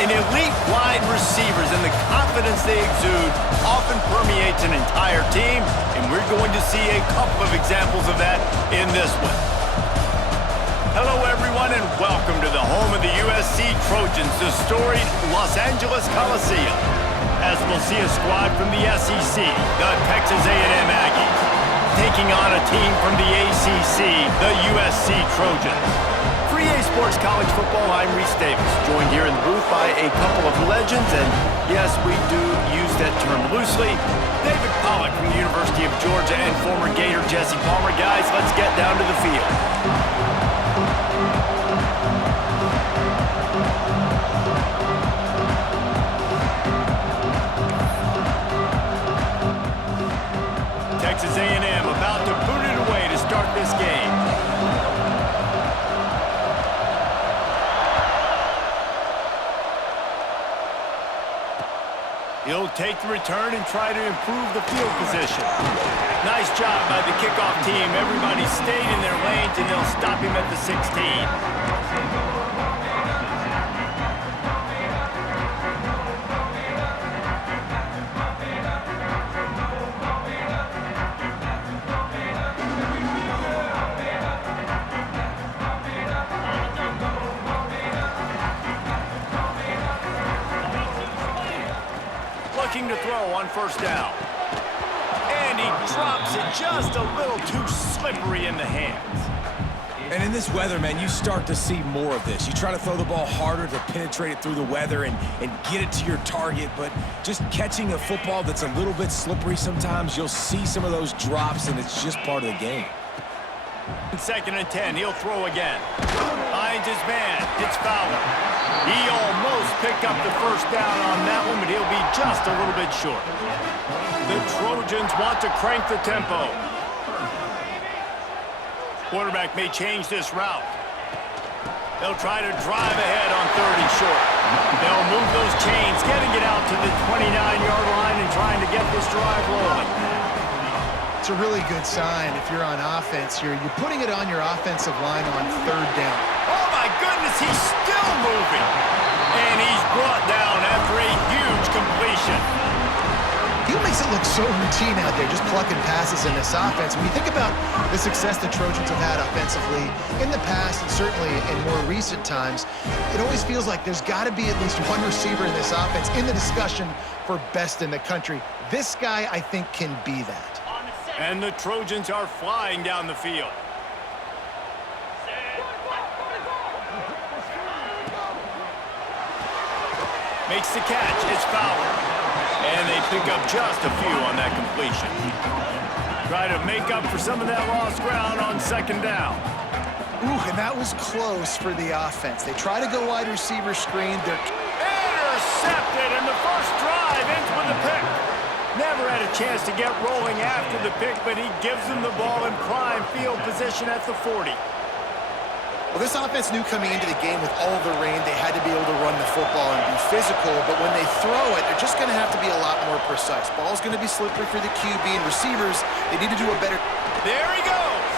An elite wide receivers and the confidence they exude often permeates an entire team, and we're going to see a couple of examples of that in this one. Hello, everyone, and welcome to the home of the USC Trojans, the storied Los Angeles Coliseum. As we'll see a squad from the SEC, the Texas A&M Aggies, taking on a team from the ACC, the USC Trojans. For EA Sports College Football, I'm Reese Davis, joined here in the booth by a couple of legends, and yes, we do use that term loosely. David Pollack from the University of Georgia and former Gator Jesse Palmer. Guys, let's get down to the field. Texas A&M about to boot it away to start this game. He'll take the return and try to improve the field position. Nice job by the kickoff team. Everybody stayed in their lanes, and they'll stop him at the 16. To throw on first down. And he drops it just a little too slippery in the hands. And in this weather, man, you start to see more of this. You try to throw the ball harder to penetrate it through the weather and get it to your target, but just catching a football that's a little bit slippery sometimes, you'll see some of those drops, and it's just part of the game. 2nd and 10, he'll throw again. Finds his man, it's Fowler. He almost picked up the first down on that one, but he'll be just a little bit short. The Trojans want to crank the tempo. Quarterback may change this route. They'll try to drive ahead on 3rd and short. They'll move those chains, getting it out to the 29-yard line and trying to get this drive rolling. It's a really good sign if you're on offense. You're putting it on your offensive line on 3rd down. Oh, my goodness, he's still moving. And he's brought down after a huge completion. He makes it look so routine out there, just plucking passes in this offense. When you think about the success the Trojans have had offensively in the past and certainly in more recent times, it always feels like there's got to be at least one receiver in this offense in the discussion for best in the country. This guy, I think, can be that. And the Trojans are flying down the field. Makes the catch. It's Fowler. And they pick up just a few on that completion. Try to make up for some of that lost ground on 2nd down. Ooh, and that was close for the offense. They try to go wide receiver screen. They're intercepted, and the first drive ends with a pick. Never had a chance to get rolling after the pick, but he gives them the ball in prime field position at the 40. Well, this offense knew coming into the game with all the rain, they had to be able to run the football and be physical, but when they throw it, they're just going to have to be a lot more precise. Ball's going to be slippery for the QB, and receivers, they need to do a better... There he goes!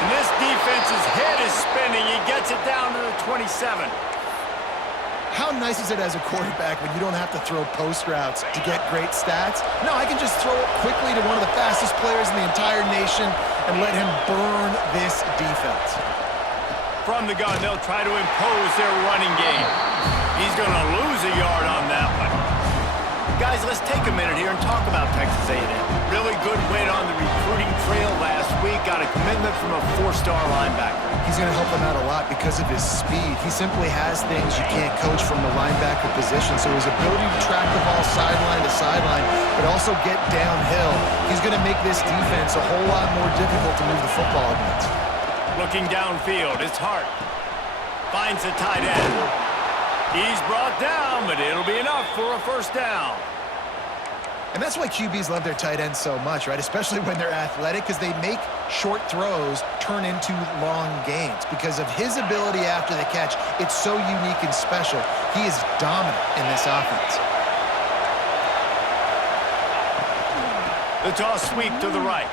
And this defense's head is spinning. He gets it down to the 27. How nice is it as a quarterback when you don't have to throw post routes to get great stats? No, I can just throw it quickly to one of the fastest players in the entire nation and let him burn this defense. From the gun, they'll try to impose their running game. He's going to lose a yard on that one. Guys, let's take a minute here and talk about Texas A&M. Really good win on the recruiting trail last week. Got a commitment from a 4-star linebacker. He's going to help them out a lot because of his speed. He simply has things you can't coach from the linebacker position. So his ability to track the ball sideline to sideline, but also get downhill, he's going to make this defense a whole lot more difficult to move the football against. Looking downfield, it's Hart. Finds the tight end. He's brought down, but it'll be enough for a first down. And that's why QBs love their tight ends so much, right? Especially when they're athletic, because they make short throws turn into long gains. Because of his ability after the catch, it's so unique and special. He is dominant in this offense. The toss sweep to the right.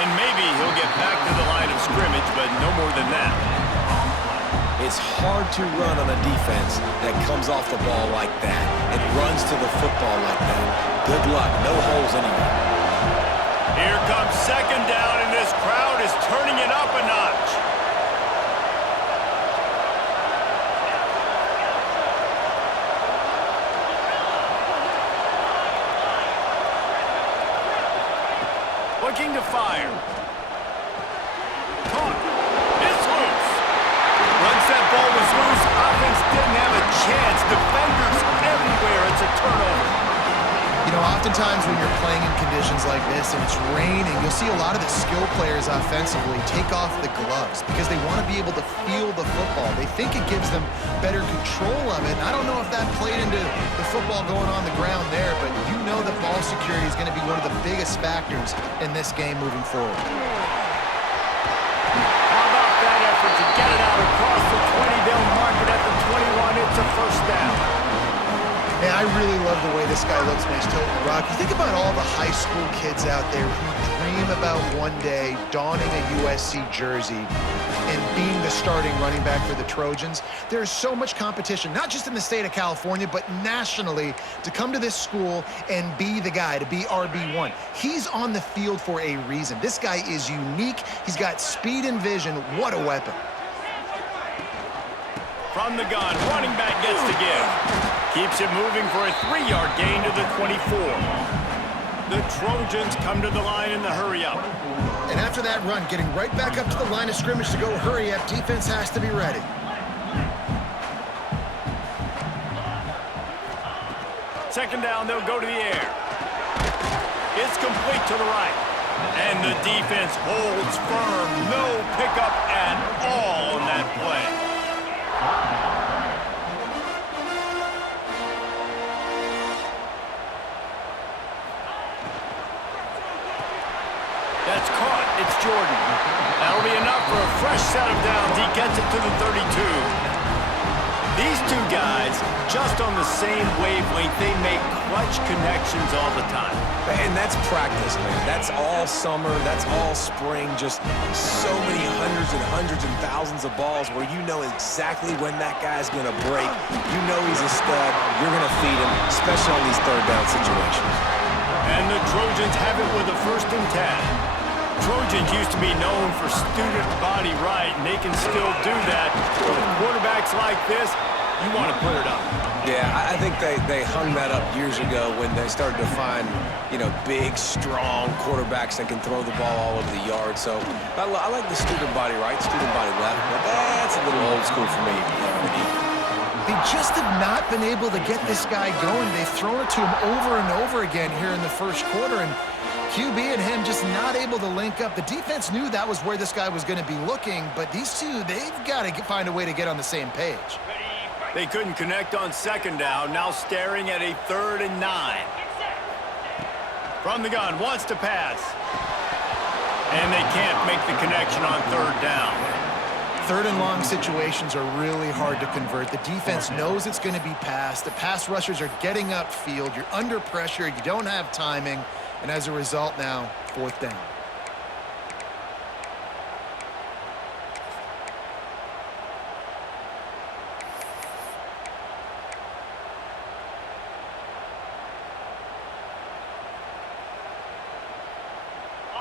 And maybe he'll get back to the line of scrimmage, but no more than that. It's hard to run on a defense that comes off the ball like that and runs to the football like that. Good luck. No holes anywhere. Here comes second down, and this crowd is turning it up a notch. Looking to fire. Caught. It's loose. Once that ball was loose, offense didn't have a chance. Defenders everywhere. It's a turnover. You know, oftentimes when you're playing in conditions like this and it's raining, you'll see a lot of the skill players offensively take off the gloves because they want to be able to feel the football. They think it gives them better control of it. And I don't know if that played into the football going on the ground there, but you know that ball security is going to be one of the biggest factors in this game moving forward. How about that effort to get it out across the 20? They'll mark it at the 21. It's a first down. Man, I really love the way this guy looks when he's toting the rock. You think about all the high school kids out there who dream about one day donning a USC jersey and being the starting running back for the Trojans. There's so much competition, not just in the state of California, but nationally, to come to this school and be the guy, to be RB1. He's on the field for a reason. This guy is unique. He's got speed and vision. What a weapon. From the gun, running back gets to give. Keeps it moving for a 3-yard gain to the 24. The Trojans come to the line in the hurry up. And after that run, getting right back up to the line of scrimmage to go hurry up, defense has to be ready. Second down, they'll go to the air. It's complete to the right. And the defense holds firm. No pickup at all on that play. That's caught. It's Jordan. That'll be enough for a fresh set of downs. He gets it to the 32. These two guys, just on the same wavelength, they make clutch connections all the time. And that's practice, man. That's all summer. That's all spring. Just so many hundreds and thousands of balls where you know exactly when that guy's going to break. You know he's a stud. You're going to feed him, especially on these third down situations. And the Trojans have it with a 1st and 10. Trojans used to be known for student body right, and they can still do that. With quarterbacks like this, you want to put it up. Yeah, I think they hung that up years ago when they started to find, you know, big, strong quarterbacks that can throw the ball all over the yard. So I like the student body right, student body left, but that's a little old school for me. They just have not been able to get this guy going. They've thrown it to him over and over again here in the first quarter, and QB and him just not able to link up. The defense knew that was where this guy was going to be looking, but these two, they've got to find a way to get on the same page. They couldn't connect on second down, now staring at a 3rd and 9. From the gun, wants to pass. And they can't make the connection on 3rd down. 3rd and long situations are really hard to convert. The defense knows it's going to be passed. The pass rushers are getting upfield. You're under pressure. You don't have timing. And as a result now, 4th down.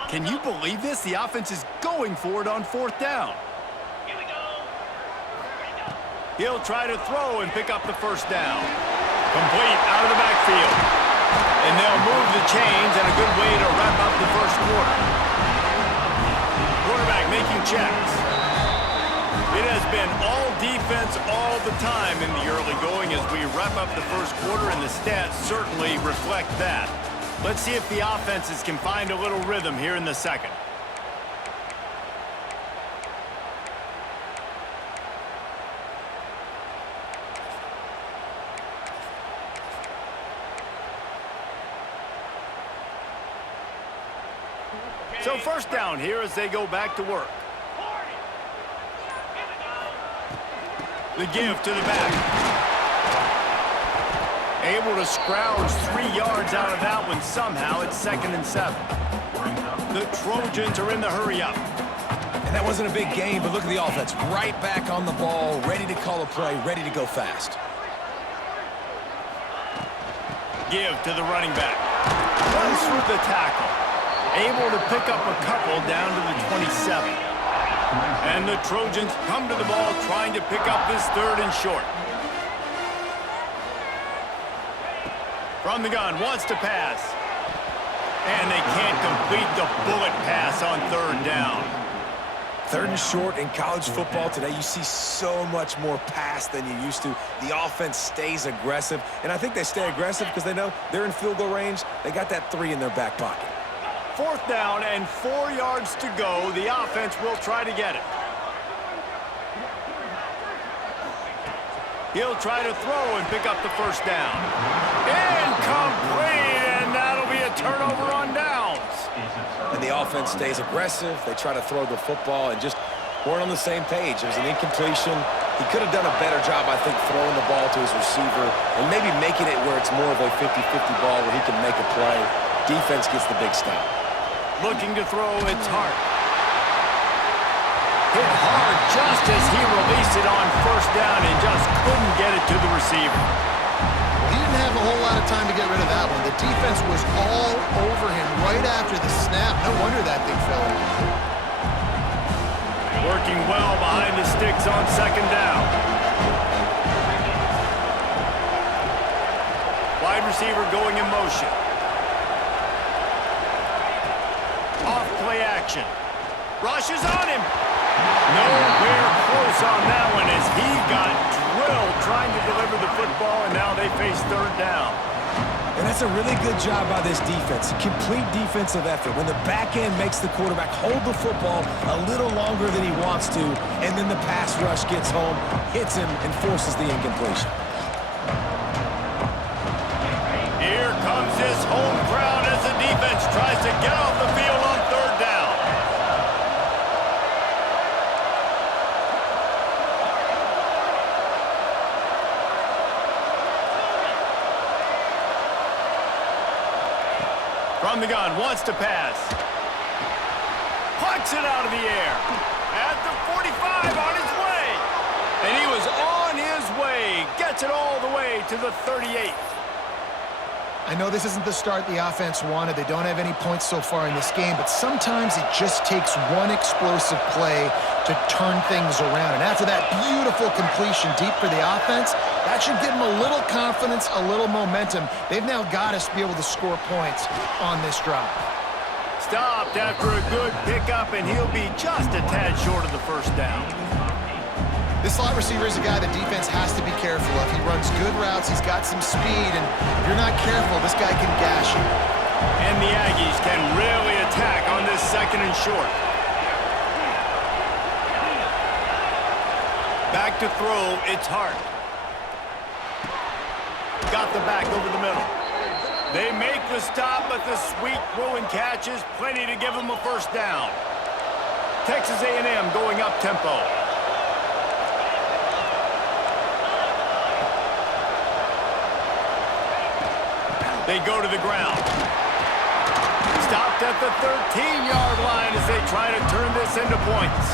Can you believe this? The offense is going for it on 4th down. Here we go. He'll try to throw and pick up the 1st down. Complete out of the backfield. And they'll move the chains, and a good way to wrap up the first quarter. Quarterback making checks. It has been all defense all the time in the early going as we wrap up the first quarter, and the stats certainly reflect that. Let's see if the offenses can find a little rhythm here in the second. So 1st down here as they go back to work. The give to the back. Able to scrounge 3 yards out of that one somehow. It's 2nd and 7. The Trojans are in the hurry up. And And that wasn't a big gain, but look at the offense. Right back on the ball, ready to call a play, ready to go fast. Give to the running back. Runs through the tackle. Able to pick up a couple down to the 27. And the Trojans come to the ball trying to pick up this 3rd and short. From the gun, wants to pass. And they can't complete the bullet pass on 3rd down. 3rd and short in college football today, you see so much more pass than you used to. The offense stays aggressive, and I think they stay aggressive because they know they're in field goal range. They got that 3 in their back pocket. 4th down and 4 yards to go. The offense will try to get it. He'll try to throw and pick up the 1st down. Incomplete, and that'll be a turnover on downs. And the offense stays aggressive. They try to throw the football and just weren't on the same page. It was an incompletion. He could have done a better job, I think, throwing the ball to his receiver and maybe making it where it's more of a 50-50 ball where he can make a play. Defense gets the big stop. Looking to throw, it's Hart. Hit hard just as he released it on 1st down and just couldn't get it to the receiver. He didn't have a whole lot of time to get rid of that one. The defense was all over him right after the snap. No wonder that thing fell in. Working well behind the sticks on 2nd down. Wide receiver going in motion. Off play action. Rushes on him. Nowhere close on that one as he got drilled trying to deliver the football, and now they face 3rd down. And that's a really good job by this defense. A complete defensive effort. When the back end makes the quarterback hold the football a little longer than he wants to, and then the pass rush gets home, hits him, and forces the incompletion. Here comes this home crowd as the defense tries to get off the field on 3rd down. From the gun, wants to pass. Pucks it out of the air. At the 45, on his way. And he was on his way. Gets it all the way to the 38. I know this isn't the start the offense wanted. They don't have any points so far in this game, but sometimes it just takes one explosive play to turn things around. And after that beautiful completion deep for the offense, that should give them a little confidence, a little momentum. They've now got us to be able to score points on this drive. Stopped after a good pickup, and he'll be just a tad short of the 1st down. This slot receiver is a guy the defense has to be careful of. He runs good routes, he's got some speed, and if you're not careful, this guy can gash you. And the Aggies can really attack on this 2nd and short. Back to throw, it's Hart. Got the back over the middle. They make the stop, but the sweet throw and catch is plenty to give them a 1st down. Texas A&M going up tempo. They go to the ground. Stopped at the 13-yard line as they try to turn this into points.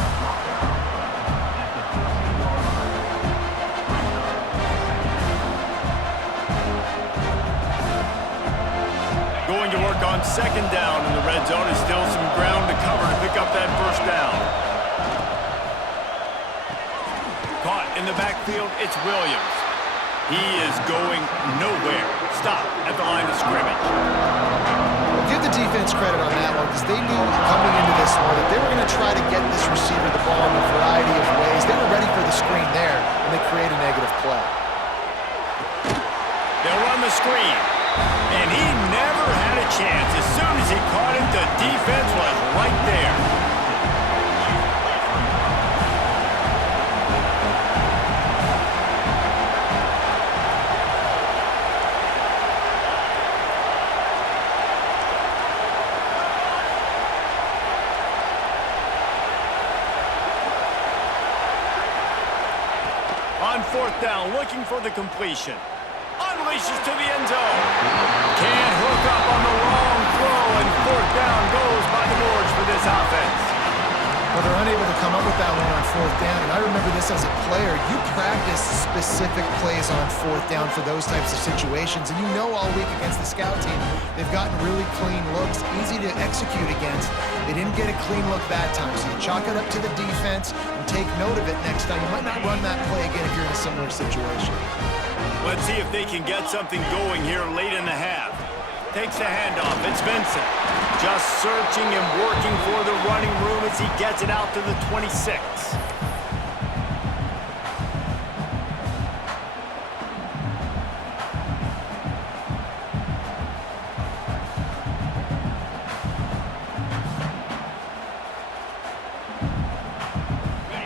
Going to work on 2nd down in the red zone. Is still some ground to cover to pick up that 1st down. Caught in the backfield, it's Williams. He is going nowhere. Stop at the line of scrimmage. Well, give the defense credit on that one because they knew coming into this one that they were going to try to get this receiver the ball in a variety of ways. They were ready for the screen there, and they create a negative play. They'll run the screen, and he never had a chance. As soon as he caught it, the defense was right there. On 4th down, looking for the completion. Unleashes to the end zone. Can't hook up on the long throw, and 4th down goes by the boards for this offense. Well, they're unable to come up with that one on fourth down, and I remember this as a player. You practice specific plays on fourth down for those types of situations, and you know all week against the scout team, they've gotten really clean looks, easy to execute against. They didn't get a clean look that time, so you chalk it up to the defense and take note of it next time. You might not run that play again if you're in a similar situation. Let's see if they can get something going here late in the half. Takes the handoff. It's Vincent. Just searching and working for the running room as he gets it out to the 26.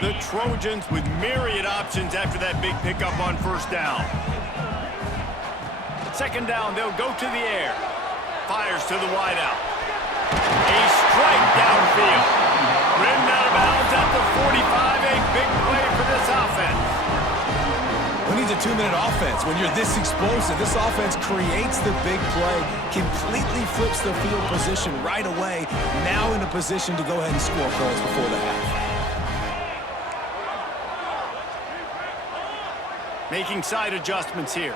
The Trojans with myriad options after that big pickup on first down. Second down, they'll go to the air. Fires to the wideout. A strike downfield. Rimmed out of bounds at the 45. A big play for this offense. Who needs a 2-minute offense? When you're this explosive, this offense creates the big play, completely flips the field position right away, now in a position to go ahead and score points before the half. Making side adjustments here.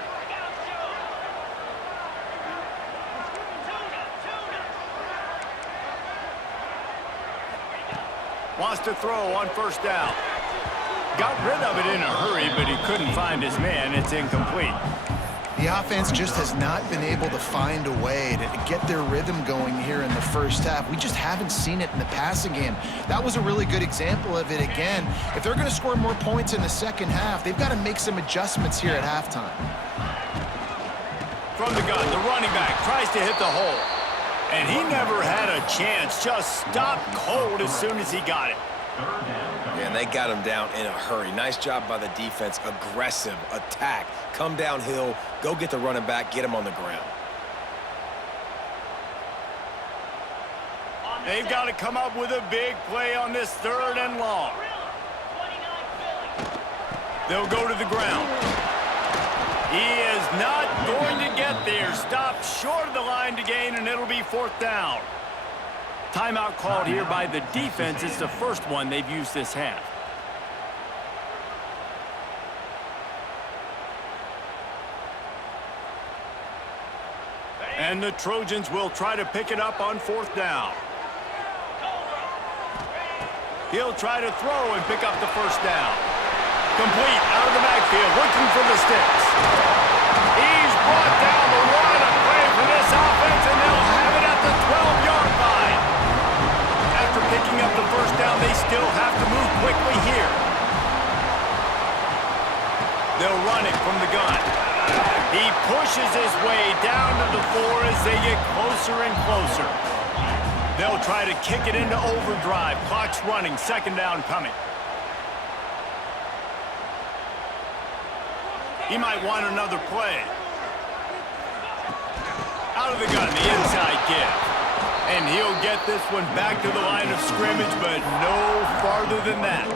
Wants to throw on first down. Got rid of it in a hurry, but he couldn't find his man. It's incomplete. The offense just has not been able to find a way to get their rhythm going here in the first half. We just haven't seen it in the passing game. That was a really good example of it again. If they're going to score more points in the second half, they've got to make some adjustments here at halftime. From the gun, the running back tries to hit the hole. And he never had a chance. Just stopped cold as soon as he got it. And they got him down in a hurry. Nice job by the defense. Aggressive attack. Come downhill. Go get the running back. Get him on the ground. They've got to come up with a big play on this third and long. They'll go to the ground. He is not going to get there. Stopped short of the line to gain, and it'll be fourth down. Timeout called here by the defense. It's the first one they've used this half. And the Trojans will try to pick it up on fourth down. He'll try to throw and pick up the first down. Complete out of the backfield, looking for the sticks. He's brought down. The line of play for this offense, and they'll have it at the 12-yard line. After picking up the first down, they still have to move quickly here. They'll run it from the gun. He pushes his way down to the 4 as they get closer and closer. They'll try to kick it into overdrive. Clock's running, second down coming. He might want another play. Out of the gun, the inside give. And he'll get this one back to the line of scrimmage, but no farther than that.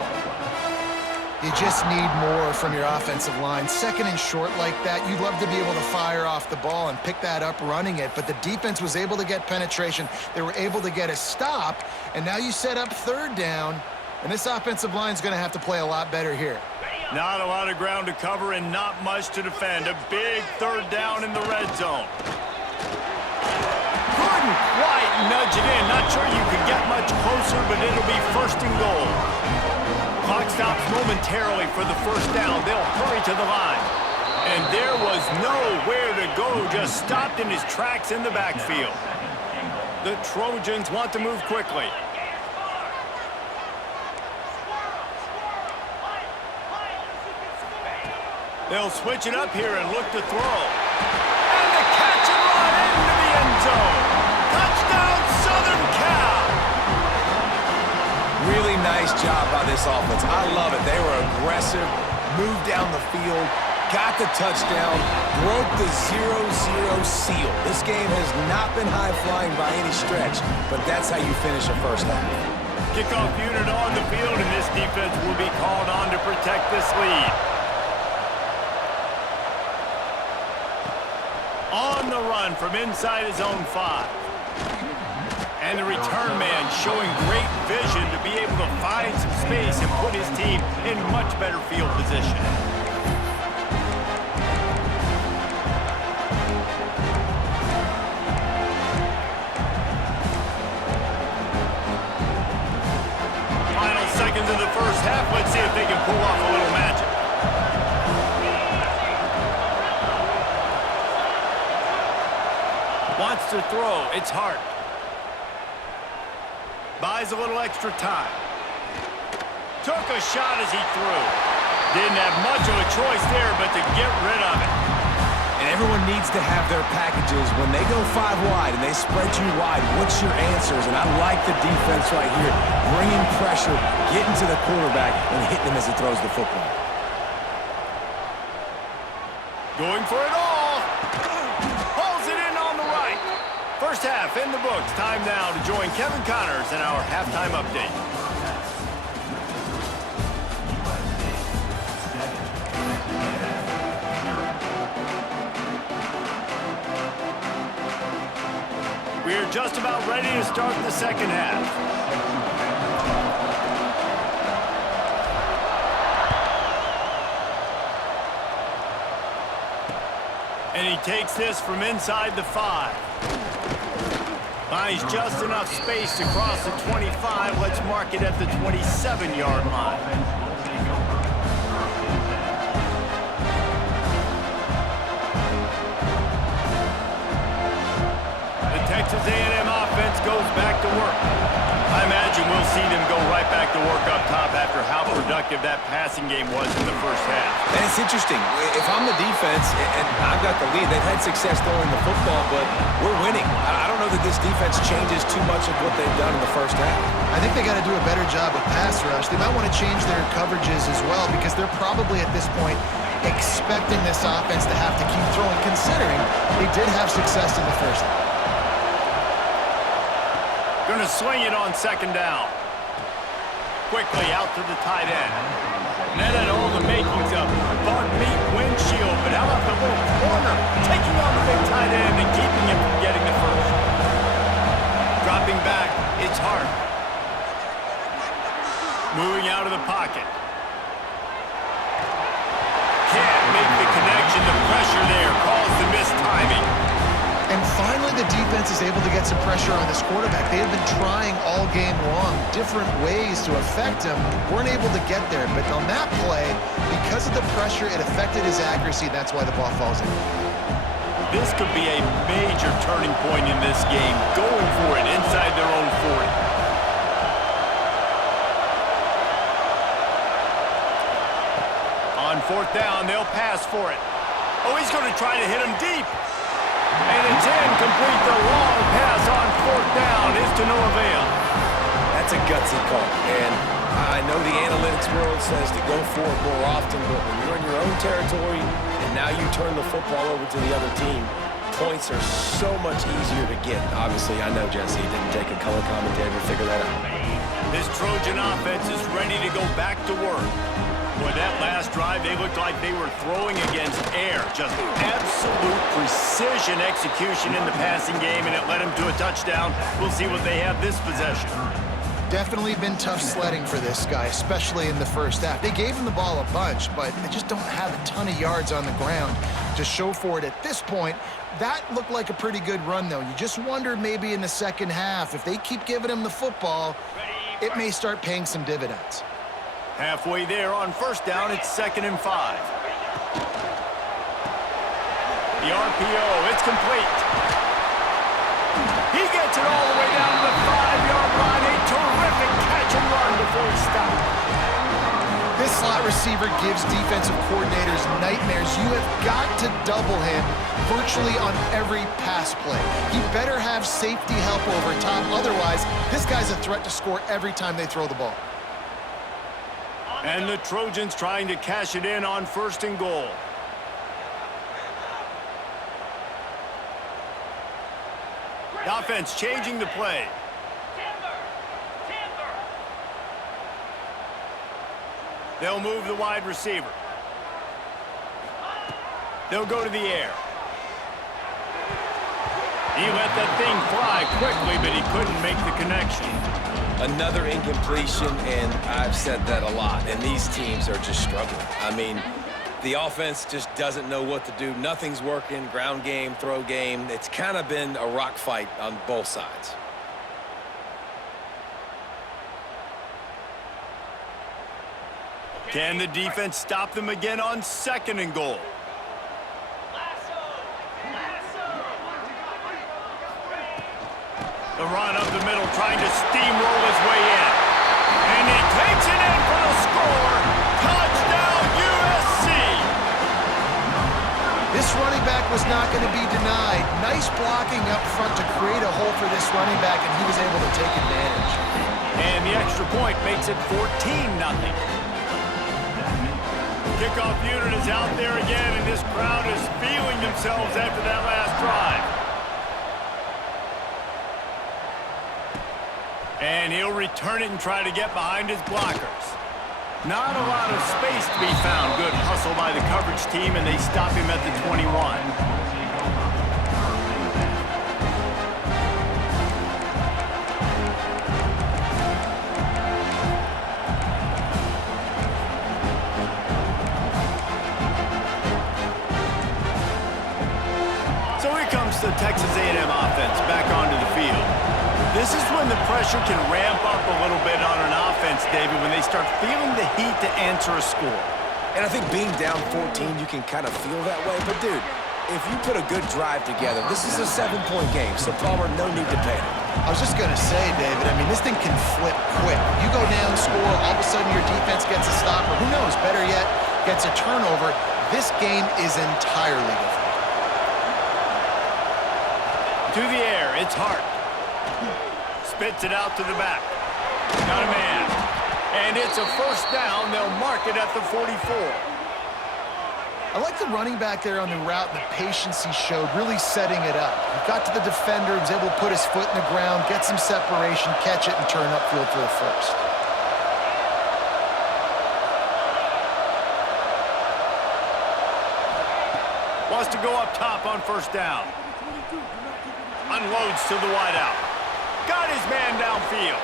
You just need more from your offensive line. Second and short like that, you'd love to be able to fire off the ball and pick that up running it, but the defense was able to get penetration. They were able to get a stop, and now you set up third down, and this offensive line is going to have to play a lot better here. Not a lot of ground to cover and not much to defend. A big third down in the red zone. Couldn't quite nudge it in. Not sure you could get much closer, but it'll be first and goal. Clock stops momentarily for the first down. They'll hurry to the line. And there was nowhere to go. Just stopped in his tracks in the backfield. The Trojans want to move quickly. They'll switch it up here and look to throw. And the catch and run into the end zone. Touchdown, Southern Cal. Really nice job by this offense. I love it. They were aggressive, moved down the field, got the touchdown, broke the 0-0 seal. This game has not been high-flying by any stretch, but that's how you finish a first half. Kickoff unit on the field, and this defense will be called on to protect this lead. On the run from inside his own 5. And the return man showing great vision to be able to find some space and put his team in much better field position. Final seconds of the first half. Let's see if they can pull off a little magic. Wants to throw. It's Hart. Buys a little extra time. Took a shot as he threw. Didn't have much of a choice there, but to get rid of it. And everyone needs to have their packages. When they go 5 wide and they spread you wide, what's your answers? And I like the defense right here. Bringing pressure, getting to the quarterback, and hitting him as he throws the football. Going for it all. Pulls it in on the right. First half in the books. Time now to join Kevin Connors in our halftime update. We're just about ready to start the second half. And he takes this from inside the 5. Finds just enough space to cross the 25. Let's mark it at the 27-yard line. The Texas A&M offense goes back to work. I imagine we'll see them go right back to work up top after how productive that passing game was in the first half. And it's interesting. If I'm the defense and I've got the lead, they've had success throwing the football, but we're winning. I don't know that this defense changes too much of what they've done in the first half. I think they got to do a better job with pass rush. They might want to change their coverages as well because they're probably at this point expecting this offense to have to keep throwing, considering they did have success in the first half. Going to swing it on second down. Quickly out to the tight end. And that had all the makings of bug meat windshield, but how about the little corner taking on the big tight end and keeping him from getting the first? Dropping back, it's Hart. Moving out of the pocket. Can't make the connection. The pressure there caused the missed timing. And finally, the defense is able to get some pressure on this quarterback. They have been trying all game long, different ways to affect him. Weren't able to get there, but on that play, because of the pressure, it affected his accuracy. That's why the ball falls in. This could be a major turning point in this game, going for it inside their own 40. On fourth down, they'll pass for it. Oh, he's going to try to hit him deep. And it's incomplete. The long pass on fourth down is to no avail. That's a gutsy call. And I know the analytics world says to go for it more often, but when you're in your own territory and now you turn the football over to the other team, points are so much easier to get. Obviously, I know, Jesse, it didn't take a color commentator to figure that out. This Trojan offense is ready to go back to work. Boy, that last drive, they looked like they were throwing against air. Just absolute precision execution in the passing game, and it led them to a touchdown. We'll see what they have this possession. Definitely been tough sledding for this guy, especially in the first half. They gave him the ball a bunch, but they just don't have a ton of yards on the ground to show for it at this point. That looked like a pretty good run, though. You just wondered maybe in the second half, if they keep giving him the football, it may start paying some dividends. Halfway there on first down, it's 2nd and 5. The RPO, it's complete. He gets it all the way down to the 5-yard line. A terrific catch and run before he stopped. This slot receiver gives defensive coordinators nightmares. You have got to double him virtually on every pass play. He better have safety help over top. Otherwise, this guy's a threat to score every time they throw the ball. And the Trojans trying to cash it in on 1st and goal. The offense changing the play. They'll move the wide receiver. They'll go to the air. He let that thing fly quickly, but he couldn't make the connection. Another incompletion, and I've said that a lot, and these teams are just struggling. I mean, the offense just doesn't know what to do. Nothing's working, ground game, throw game. It's kind of been a rock fight on both sides. Can the defense stop them again on 2nd and goal? The run up the middle, trying to steamroll his way in. And he takes it in for the score. Touchdown, USC! This running back was not going to be denied. Nice blocking up front to create a hole for this running back, and he was able to take advantage. And the extra point makes it 14-0. Kickoff unit is out there again, and this crowd is feeling themselves after that last drive. And he'll return it and try to get behind his blockers. Not a lot of space to be found. Good hustle by the coverage team, and they stop him at the 21. So here comes the Texas A&M offense back onto the field. This is when the pressure can ramp up a little bit on an offense, David, when they start feeling the heat to answer a score. And I think being down 14, you can kind of feel that way. But, dude, if you put a good drive together, this is a 7-point game, so Palmer, no need to panic. I was just going to say, David, I mean, this thing can flip quick. You go down, score, all of a sudden your defense gets a stop, or who knows, better yet, gets a turnover. This game is entirely different. To the air, it's Hart. Spits it out to the back. Got a man. And it's a first down. They'll mark it at the 44. I like the running back there on the route and the patience he showed, really setting it up. He got to the defender, was able to put his foot in the ground, get some separation, catch it, and turn upfield for the first. Wants to go up top on first down. Unloads to the wideout. Got his man downfield.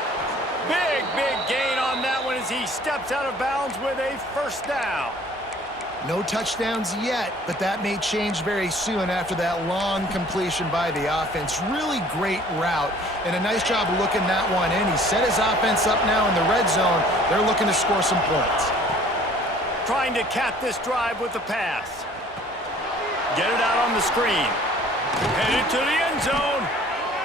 Big gain on that one as he steps out of bounds with a first down. No touchdowns yet, but that may change very soon after that long completion by the offense. Really great route, and a nice job of looking that one in. He set his offense up now in the red zone. They're looking to score some points. Trying to cap this drive with the pass. Get it out on the screen. Headed to the end zone.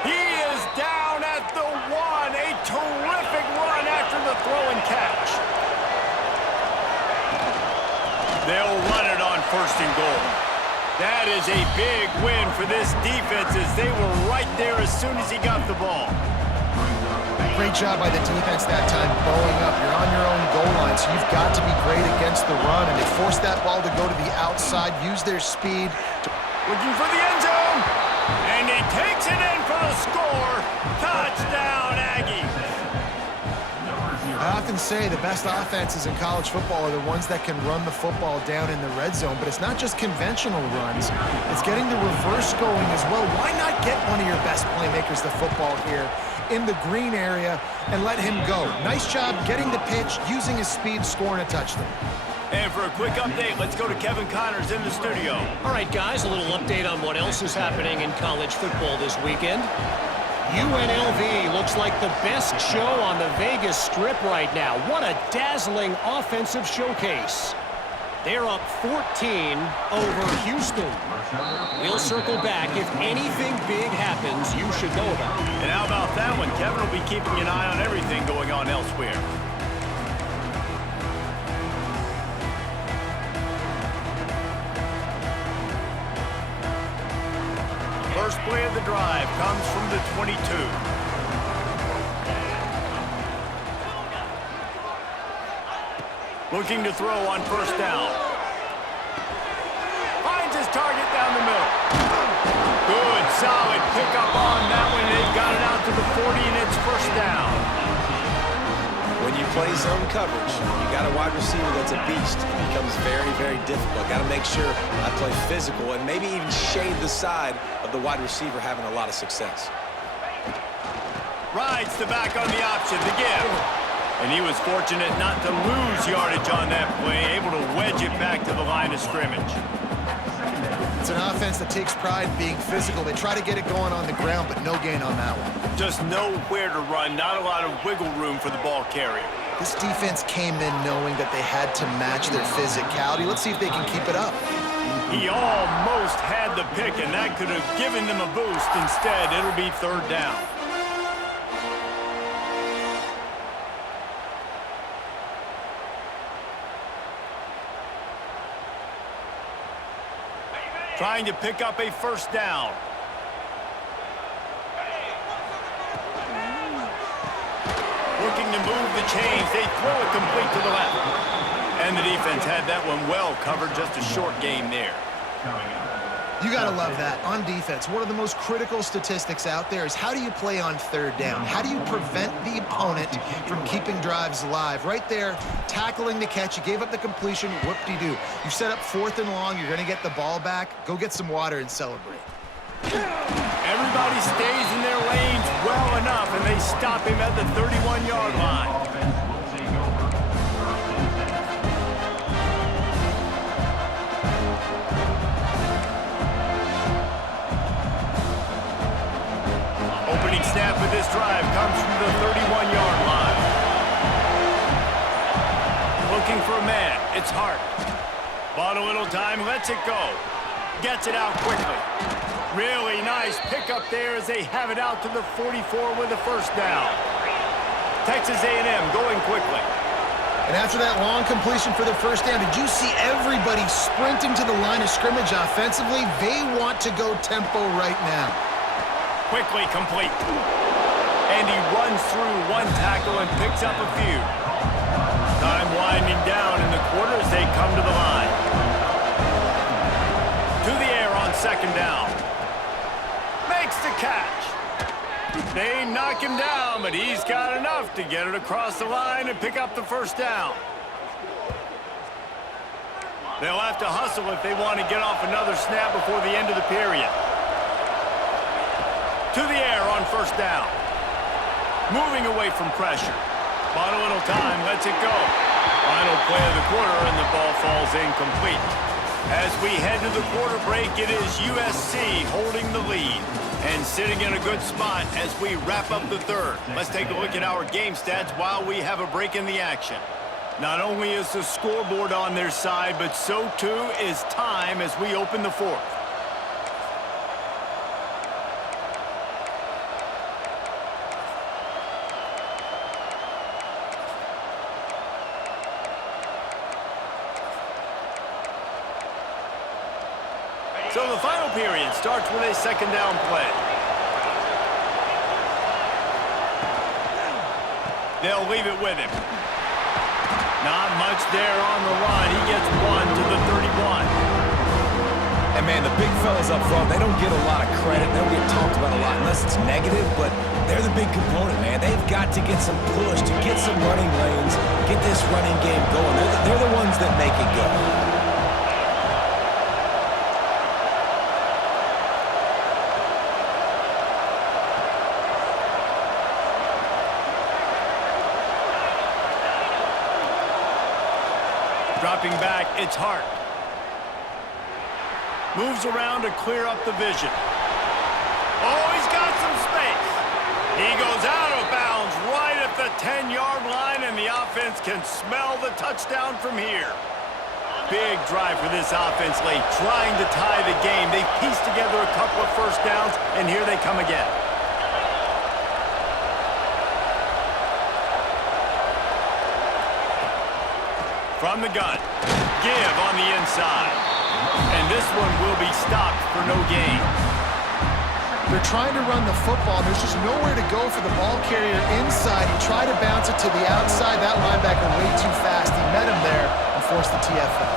He is down at the 1. A terrific run after the throw and catch. They'll run it on first and goal. That is a big win for this defense as they were right there as soon as he got the ball. Great job by the defense that time, bowling up. You're on your own goal line, so you've got to be great against the run, and they forced that ball to go to the outside, use their speed. Looking for the end zone, and he takes it in for the score. Touchdown, Aggies. I often say the best offenses in college football are the ones that can run the football down in the red zone, but it's not just conventional runs. It's getting the reverse going as well. Why not get one of your best playmakers the football here in the green area and let him go? Nice job getting the pitch, using his speed, scoring a touchdown. And for a quick update, let's go to Kevin Connors in the studio. All right, guys, a little update on what else is happening in college football this weekend. UNLV looks like the best show on the Vegas Strip right now. What a dazzling offensive showcase. They're up 14 over Houston. We'll circle back. If anything big happens, you should know about it. And how about that one? Kevin will be keeping an eye on everything going on elsewhere. First play of the drive comes from the 22. Looking to throw on first down. Finds his target down the middle. Good, solid pickup on that one. They've got it out to the 40, and it's first down. When you you play zone coverage, you got a wide receiver that's a beast. It becomes very, very difficult. Got to make sure I play physical and maybe even shade the side of the wide receiver having a lot of success. Rides the back on the option, the give. And he was fortunate not to lose yardage on that play, able to wedge it back to the line of scrimmage. It's an offense that takes pride in being physical. They try to get it going on the ground, but no gain on that one. Just nowhere to run, not a lot of wiggle room for the ball carrier. This defense came in knowing that they had to match their physicality. Let's see if they can keep it up. He almost had the pick, and that could have given them a boost. Instead, it'll be third down. Trying to pick up a first down. Looking to move the chains. They throw it complete to the left. And the defense had that one well covered. Just a short game there. You got to love that. On defense, one of the most critical statistics out there is how do you play on third down? How do you prevent the opponent from keeping drives alive? Right there, tackling the catch. You gave up the completion. Whoop-de-doo. You set up 4th and long. You're going to get the ball back. Go get some water and celebrate. Everybody stays in their lanes well enough, and they stop him at the 31-yard line. Opening snap of this drive comes from the 31-yard line. Looking for a man. It's Hart. Bought a little time, lets it go. Gets it out quickly. Really nice pickup there as they have it out to the 44 with a first down. Texas A&M going quickly. And after that long completion for the first down, did you see everybody sprinting to the line of scrimmage offensively? They want to go tempo right now. Quickly complete. And he runs through one tackle and picks up a few. Time winding down in the quarter as they come to the line. To the air on second down. Makes the catch. They knock him down, but he's got enough to get it across the line and pick up the first down. They'll have to hustle if they want to get off another snap before the end of the period. To the air on first down. Moving away from pressure. Bought a little time, lets it go. Final play of the quarter, and the ball falls incomplete. As we head to the quarter break, it is USC holding the lead and sitting in a good spot as we wrap up the third. Let's take a look at our game stats while we have a break in the action. Not only is the scoreboard on their side, but so too is time as we open the fourth. So the final period starts with a second down play. They'll leave it with him. Not much there on the line. He gets one to the 31. And, man, the big fellas up front, they don't get a lot of credit. They don't get talked about a lot unless it's negative, but they're the big component, man. They've got to get some push, to get some running lanes, get this running game going. They're the ones that make it go. Dropping back, it's Hart. Moves around to clear up the vision. Oh, he's got some space. He goes out of bounds right at the 10-yard line, and the offense can smell the touchdown from here. Big drive for this offense late, trying to tie the game. They pieced together a couple of first downs, and here they come again. From the gun, give on the inside. And this one will be stopped for no gain. They're trying to run the football. There's just nowhere to go for the ball carrier inside. He tried to bounce it to the outside. That linebacker way too fast. He met him there and forced the TFL.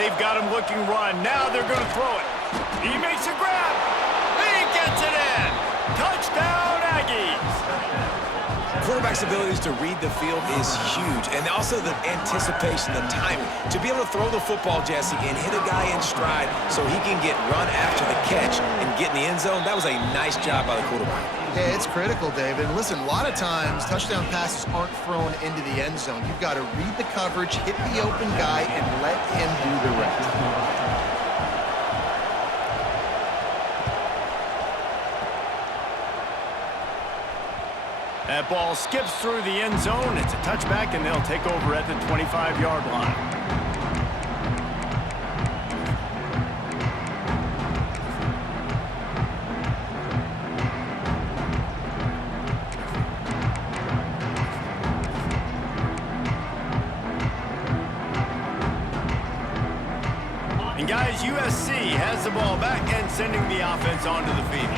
They've got him looking run. Now they're going to throw it. He makes a grab. He gets it in. Aggies. Quarterback's abilities to read the field is huge, and also the anticipation, the timing. To be able to throw the football, Jesse, and hit a guy in stride so he can get run after the catch and get in the end zone, that was a nice job by the quarterback. Yeah, it's critical, David. And listen, a lot of times, touchdown passes aren't thrown into the end zone. You've got to read the coverage, hit the open guy, and let him do the rest. That ball skips through the end zone. It's a touchback, and they'll take over at the 25-yard line. And guys, USC has the ball back and sending the offense onto the field.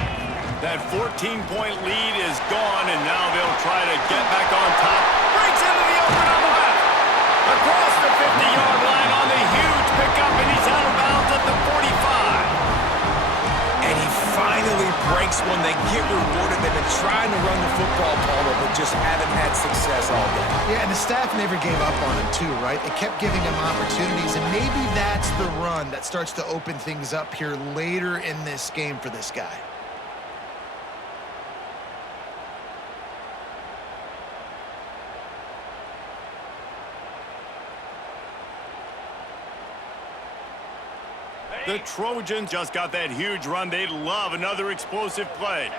That 14-point lead is gone, and now they'll try to get back on top. Breaks into the open on the left. Across the 50-yard line on the huge pickup, and he's out of bounds at the 45. And he finally breaks one. They get rewarded. They've been trying to run the football, Palmer, but just haven't had success all day. Yeah, and the staff never gave up on him, too, right? They kept giving him opportunities, and maybe that's the run that starts to open things up here later in this game for this guy. The Trojans just got that huge run. They'd love another explosive play.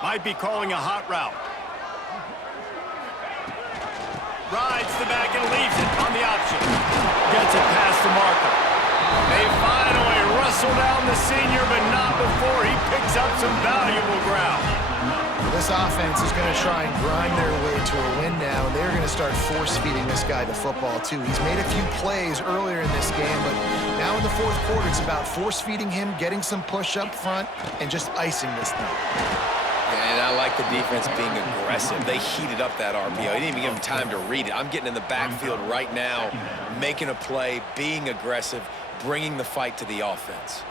Might be calling a hot route. Rides the back and leaves it on the option. Gets it past the marker. They finally wrestle down the senior, but not before he picks up some valuable ground. This offense is going to try and grind their way to a win now, and they're going to start force-feeding this guy the football, too. He's made a few plays earlier in this game, but now in the fourth quarter, it's about force-feeding him, getting some push up front, and just icing this thing. And I like the defense being aggressive. They heated up that RPO. They didn't even give him time to read it. I'm getting in the backfield right now, making a play, being aggressive, bringing the fight to the offense.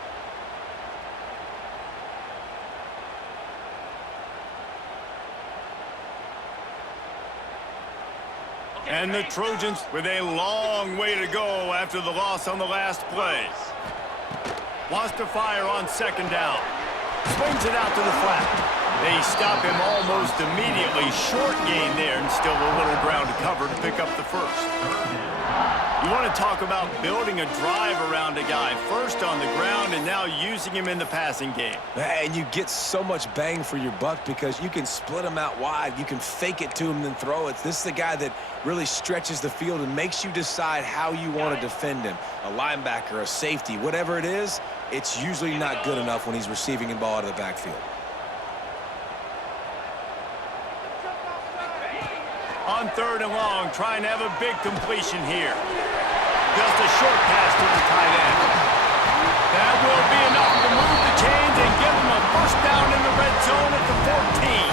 And the Trojans with a long way to go after the loss on the last play. Wants to fire on second down. Swings it out to the flat. They stop him almost immediately. Short gain there, and still a little ground to cover to pick up the first. You want to talk about building a drive around a guy. First on the ground and now using him in the passing game. And you get so much bang for your buck because you can split him out wide. You can fake it to him, then throw it. This is the guy that really stretches the field and makes you decide how you want to defend him. A linebacker, a safety, whatever it is, it's usually not good enough when he's receiving the ball out of the backfield. On third and long, trying to have a big completion here. Just a short pass to the tight end. That will be enough to move the chains and give them a first down in the red zone at the 14.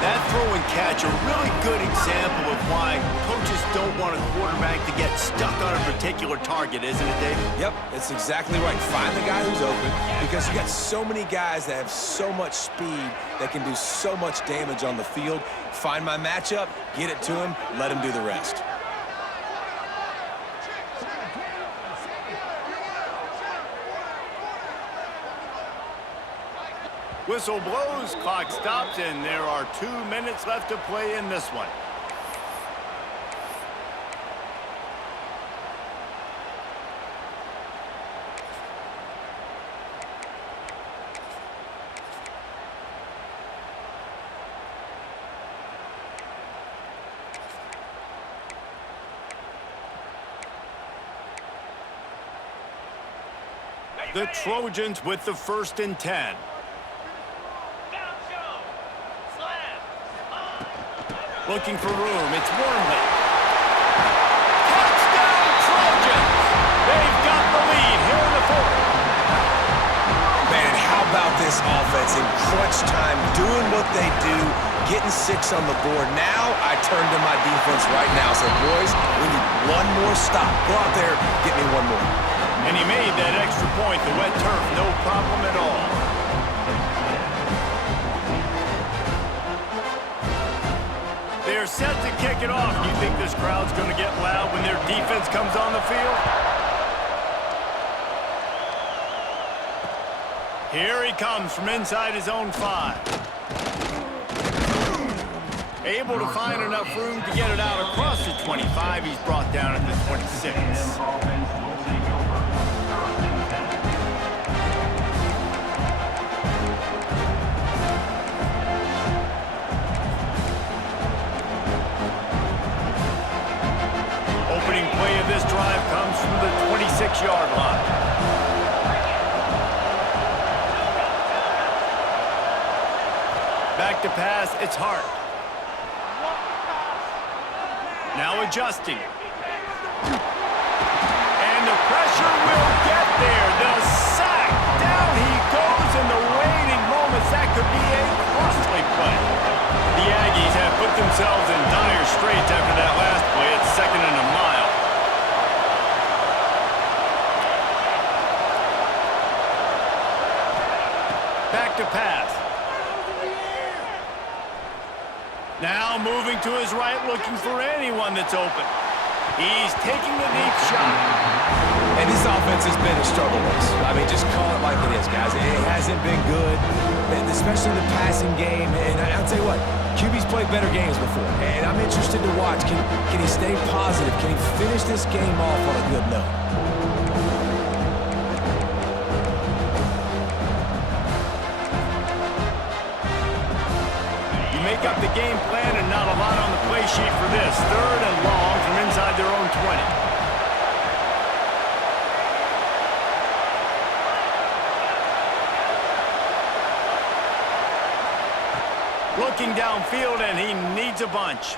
That throw and catch, a really good example of why coaches don't want a quarterback to get stuck on a particular target, isn't it, David? Yep, it's exactly right. Find the guy who's open because you got so many guys that have so much speed that can do so much damage on the field. Find my matchup, get it to him, let him do the rest. Whistle blows, clock stops, and there are 2 minutes left to play in this one. The Trojans with the 1st and 10. Looking for room. It's Wormley. Touchdown, Trojans! They've got the lead here in the 4th. Man, how about this offense in crunch time, doing what they do, getting 6 on the board. Now I turn to my defense right now. So, boys, we need one more stop. Go out there, get me one more. And he made that extra point. The wet turf, no problem at all. They're set to kick it off. Do you think this crowd's going to get loud when their defense comes on the field? Here he comes from inside his own 5. Able to find enough room to get it out across the 25. He's brought down at the 26. Opening play of this drive comes from the 26-yard line. Back to pass, it's Hart. Now adjusting. And the pressure will get there. The sack. Down he goes in the waiting moments. That could be a costly play. The Aggies have put themselves in dire straits after that last play. It's 2nd and a mile. Back to pass. Now moving to his right, looking for anyone that's open. He's taking the deep shot. And this offense has been a struggle bus. I mean, just call it like it is, guys. It hasn't been good, and especially the passing game. And I'll tell you what, QB's played better games before. And I'm interested to watch. Can he stay positive? Can he finish this game off on a good note? Make up the game plan and not a lot on the play sheet for this. 3rd and long from inside their own 20. Looking downfield, and he needs a bunch.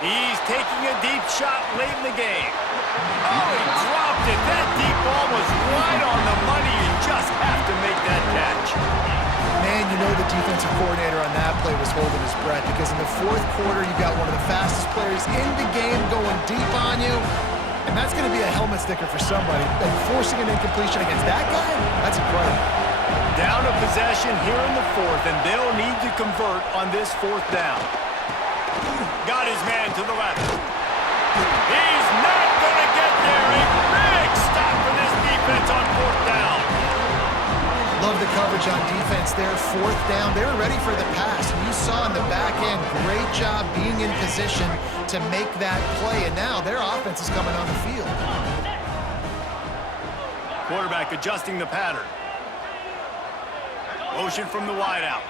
He's taking a deep shot late in the game. Oh, he dropped it. That deep ball was right on the money. You just have to make that catch. Man, you know the defensive coordinator on that play was holding his breath, because in the 4th quarter, you got one of the fastest players in the game going deep on you, and that's going to be a helmet sticker for somebody. And forcing an incompletion against that guy, that's incredible. Down a possession here in the 4th, and they'll need to convert on this 4th down. Got his man to the left. He's not going to get there. A big stop for this defense on 4th down. Love the coverage on defense there. 4th down. They were ready for the pass. And you saw in the back end, great job being in position to make that play. And now their offense is coming on the field. Quarterback adjusting the pattern. Motion from the wideout.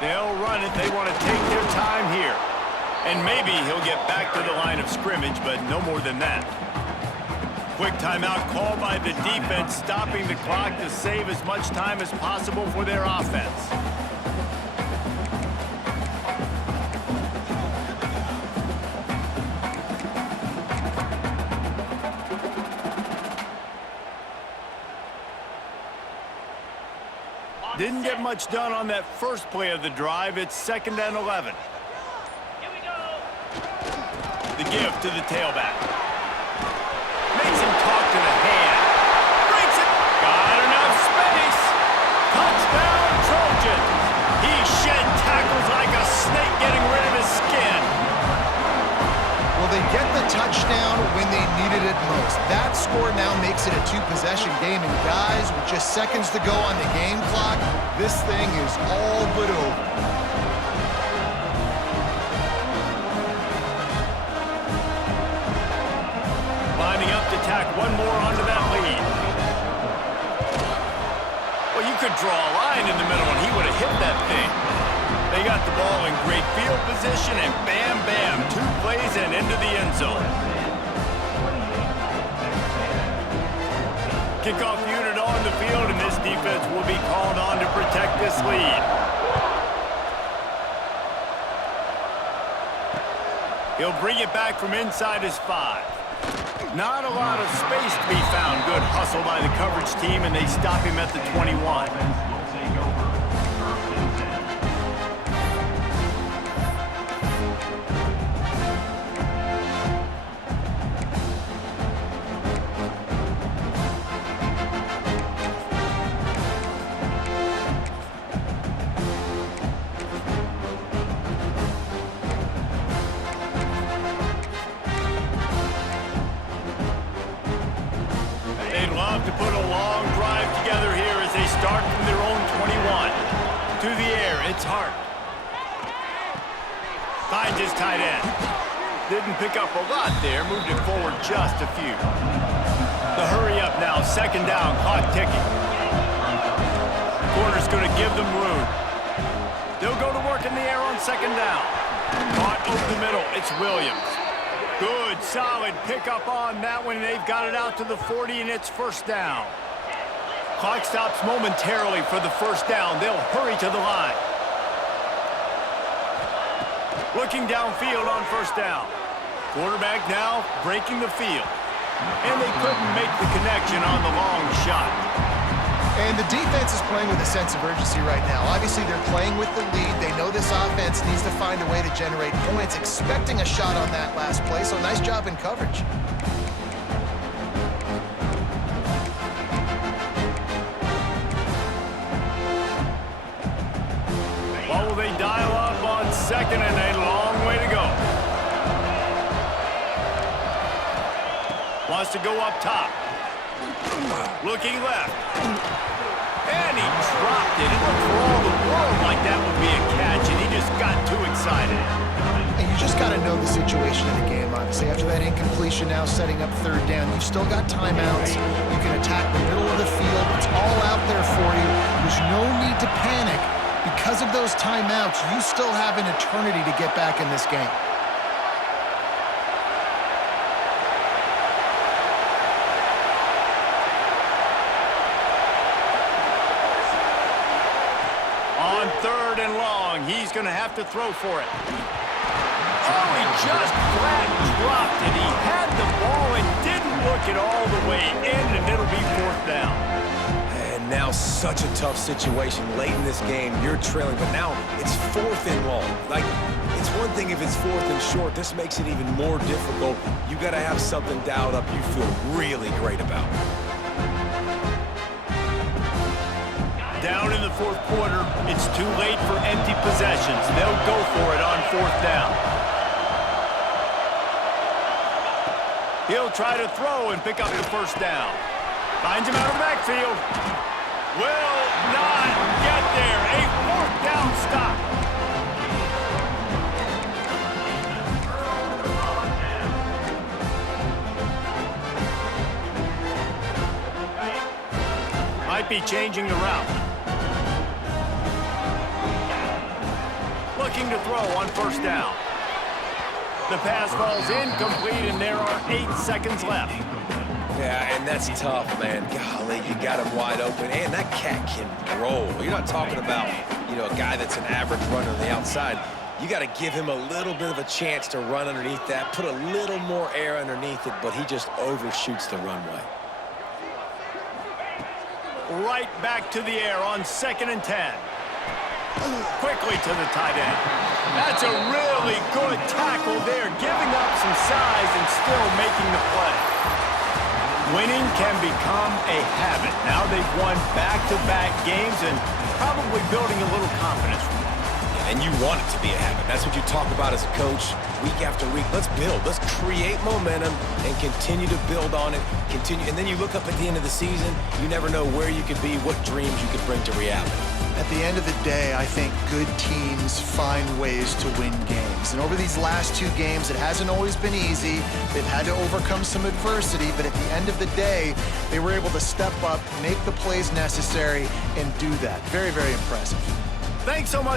They'll run it. They want to take their time here. And maybe he'll get back to the line of scrimmage, but no more than that. Quick timeout called by the defense, stopping the clock to save as much time as possible for their offense. Didn't get much done on that first play of the drive. It's 2nd and 11. The give to the tailback. Makes him talk to the hand. Breaks it. Got enough space. Touchdown, Trojans. He shed tackles like a snake getting rid of his skin. Well, they get the touchdown when they needed it most. That score now makes it a 2-possession game. And guys, with just seconds to go on the game clock, this thing is all but over. Lining up to tack one more onto that lead. Well, you could draw a line in the middle and he would have hit that thing. They got the ball in great field position, and bam, bam, 2 plays and into the end zone. Kickoff unit on the field, and this defense will be called on to protect this lead. He'll bring it back from inside his 5. Not a lot of space to be found. Good hustle by the coverage team, and they stop him at the 21. Finds his tight end. Didn't pick up a lot there. Moved it forward just a few. The hurry up now. Second down. Clock ticking. Corner's going to give them room. They'll go to work in the air on second down. Caught over the middle. It's Williams. Good, solid pickup on that one. They've got it out to the 40, and it's first down. Clock stops momentarily for the first down. They'll hurry to the line. Looking downfield on first down. Quarterback now breaking the field. And they couldn't make the connection on the long shot. And the defense is playing with a sense of urgency right now. Obviously, they're playing with the lead. They know this offense needs to find a way to generate points, expecting a shot on that last play, so nice job in coverage. What will they dial up on second, and a long way to go. Wants to go up top. Looking left. And he dropped it. It looked for all the world like that would be a catch, and he just got too excited. And you just got to know the situation of the game, obviously. After that incompletion, now setting up third down, you've still got timeouts. You can attack the middle of the field. It's all out there for you. There's no need to panic. Because of those timeouts, you still have an eternity to get back in this game. On third and long, he's going to have to throw for it. Oh, he just flat dropped it. He had the ball and didn't look it all the way in, and it'll be fourth down. And now such a tough situation. Late in this game, you're trailing, but now it's fourth and long. Like, it's one thing if it's fourth and short. This makes it even more difficult. You got to have something dialed up you feel really great about. Down in the fourth quarter, it's too late for empty possessions. They'll go for it on fourth down. He'll try to throw and pick up the first down. Finds him out of the backfield. Will not get there. A fourth down stop. Might be changing the route. Looking to throw on first down. The pass falls incomplete, and there are 8 seconds left. Yeah, and that's tough, man. Golly, you got him wide open, and that cat can roll. You're not talking about, a guy that's an average runner on the outside. You got to give him a little bit of a chance to run underneath that, put a little more air underneath it, but he just overshoots the runway. Right back to the air on 2nd and 10. Quickly to the tight end. That's a really good tackle there, giving up some size and still making the play. Winning can become a habit. Now they've won back-to-back games and probably building a little confidence from that. And you want it to be a habit. That's what you talk about as a coach week after week. Let's build. Let's create momentum and continue to build on it. And then you look up at the end of the season, you never know where you could be, what dreams you could bring to reality. At the end of the day, I think good teams find ways to win games. And over these last 2 games, it hasn't always been easy. They've had to overcome some adversity, but at the end of the day, they were able to step up, make the plays necessary, and do that. Very, very impressive. Thanks so much.